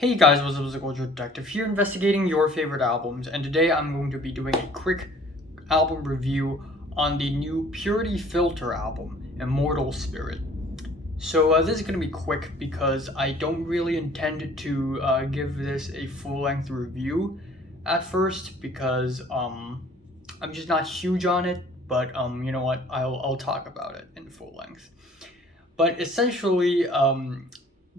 Hey guys, what's up, it's the Culture Detective here investigating your favorite albums, and today I'm going to be doing a quick album review on the new Purity Filter album, Immortal Spirit. So this is going to be quick because I don't really intend to give this a full-length review at first because I'm just not huge on it, but you know what, I'll talk about it in full length. But essentially,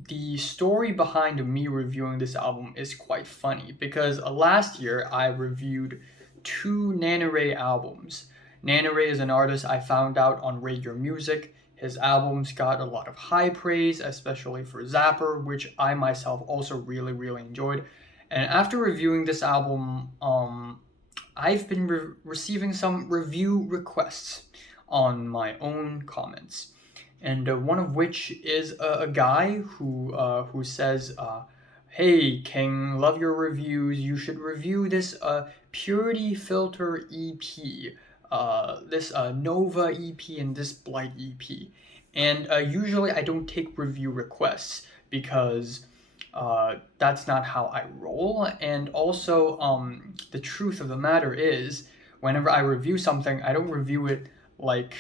the story behind me reviewing this album is quite funny because last year I reviewed two Nanaray albums. Nanaray is an artist I found out on Radio Music. His albums got a lot of high praise, especially for Zapper, which I myself also really enjoyed. And after reviewing this album, I've been receiving some review requests on my own comments. And one of which is a guy who says, "Hey King, love your reviews. You should review this Purity Filter EP, this Nova EP, and this Blight EP." And usually I don't take review requests because that's not how I roll. And also, the truth of the matter is, whenever I review something, I don't review it like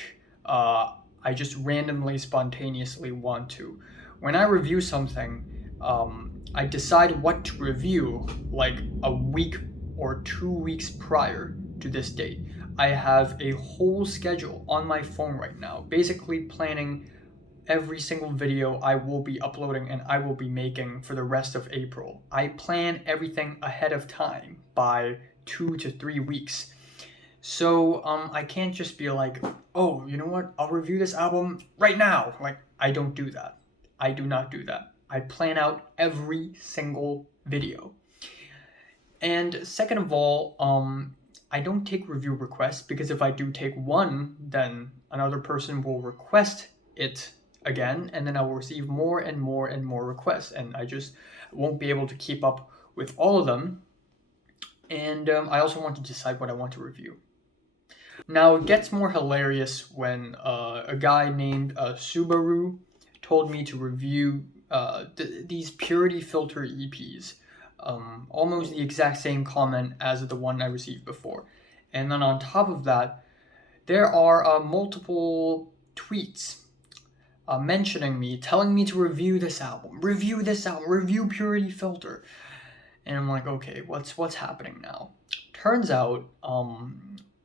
I just randomly, spontaneously want to. When I review something, I decide what to review like a week or 2 weeks prior to this date. I have a whole schedule on my phone right now, basically planning every single video I will be uploading and I will be making for the rest of April. I plan everything ahead of time by 2 to 3 weeks. So I can't just be like, oh, you know what, I'll review this album right now. Like, I don't do that. I do not do that. I plan out every single video. And second of all, I don't take review requests because if I do take one, then another person will request it again, and then I will receive more and more requests, and I just won't be able to keep up with all of them. And I also want to decide what I want to review. Now, it gets more hilarious when a guy named Subaru told me to review these Purity Filter EPs. Almost the exact same comment as the one I received before. And then on top of that, there are multiple tweets mentioning me, telling me to review this album, review Purity Filter. And I'm like, okay, what's happening now? Turns out,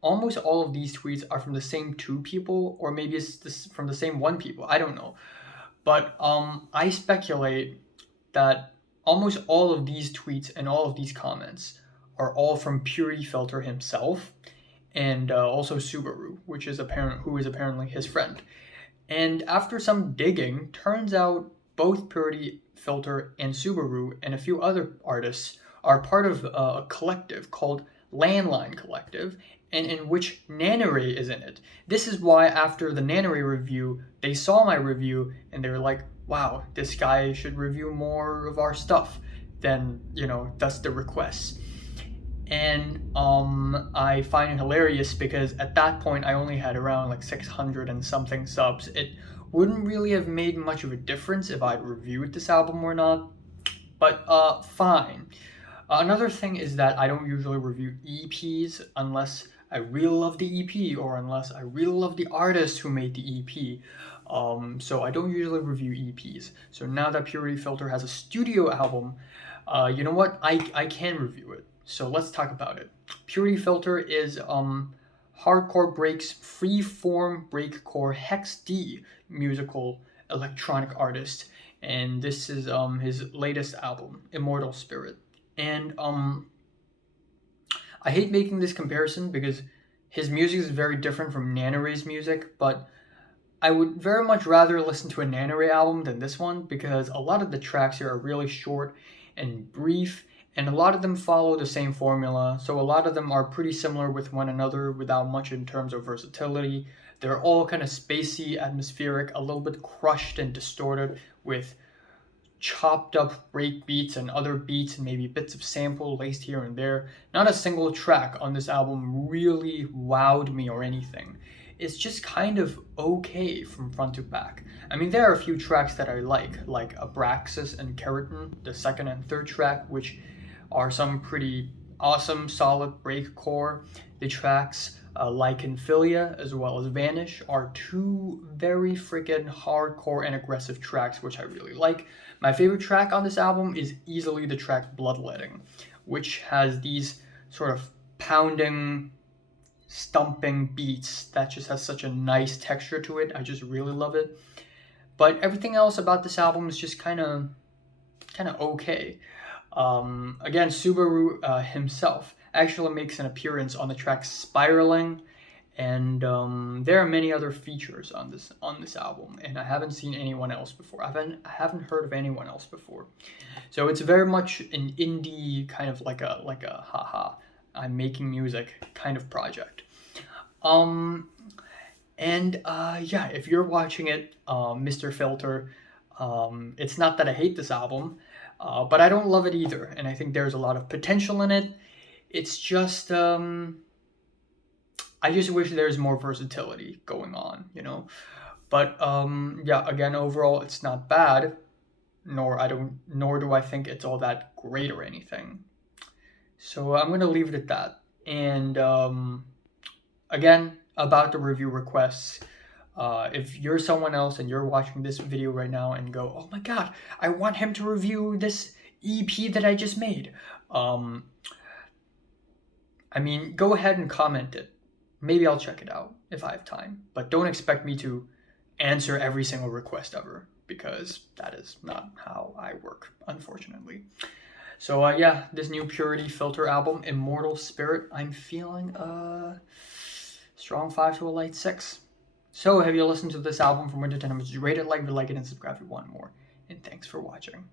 almost all of these tweets are from the same two people, or maybe it's from the same one people, I don't know. But I speculate that almost all of these tweets and all of these comments are all from Purity Filter himself, and also Subaru, who is apparently his friend. And after some digging, turns out both Purity Filter and Subaru and a few other artists are part of a collective called Landline Collective, and in which Nanaray is in it. This is why after the Nanaray review, they saw my review and they were like, wow, this guy should review more of our stuff. Then, that's the request. And I find it hilarious because at that point I only had around like 600 and something subs. It wouldn't really have made much of a difference if I'd reviewed this album or not, but fine. Another thing is that I don't usually review EPs unless I really love the EP or unless I really love the artist who made the EP. So I don't usually review EPs. So now that Purity Filter has a studio album, you know what? I can review it. So let's talk about it. Purity Filter is Hardcore Break's Freeform breakcore HexD musical electronic artist, and this is his latest album, Immortal Spirit. And I hate making this comparison because his music is very different from Nanaray's music, but I would very much rather listen to a Nanaray album than this one because a lot of the tracks here are really short and brief, and a lot of them follow the same formula, so a lot of them are pretty similar with one another without much in terms of versatility. They're all kind of spacey, atmospheric, a little bit crushed and distorted with chopped up break beats and other beats and maybe bits of sample laced here and there. Not a single track on this album really wowed me or anything. is just kind of okay from front to back. I mean, there are a few tracks that I like Abraxas and Keratin, the second and third track, which are some pretty awesome, solid breakcore. The tracks Lycanphilia as well as Vanish are two very freaking hardcore and aggressive tracks, which I really like. My favorite track on this album is easily the track Bloodletting, which has these sort of pounding, stumping beats that just has such a nice texture to it. I just really love it. But everything else about this album is just kind of okay. Again, Subaru himself actually makes an appearance on the track Spiraling, and there are many other features on this album, and I haven't seen anyone else before. I haven't heard of anyone else before. So it's very much an indie kind of like a haha, I'm making music kind of project. Yeah, if you're watching it, Mr. Filter, it's not that I hate this album, but I don't love it either, and I think there's a lot of potential in it. It's just, I just wish there's more versatility going on, you know? But, yeah, again, overall, it's not bad, nor do I think it's all that great or anything. So I'm going to leave it at that. And, again, about the review requests, if you're someone else and you're watching this video right now and go, oh my god, I want him to review this EP that I just made, I mean, go ahead and comment it. Maybe I'll check it out if I have time, but don't expect me to answer every single request ever, because that is not how I work, unfortunately. So yeah, this new Purity Filter album, Immortal Spirit, I'm feeling strong 5 to a light 6. So have you listened to this album from 1 to 10? Rate it, like it, and subscribe if you want more. And thanks for watching.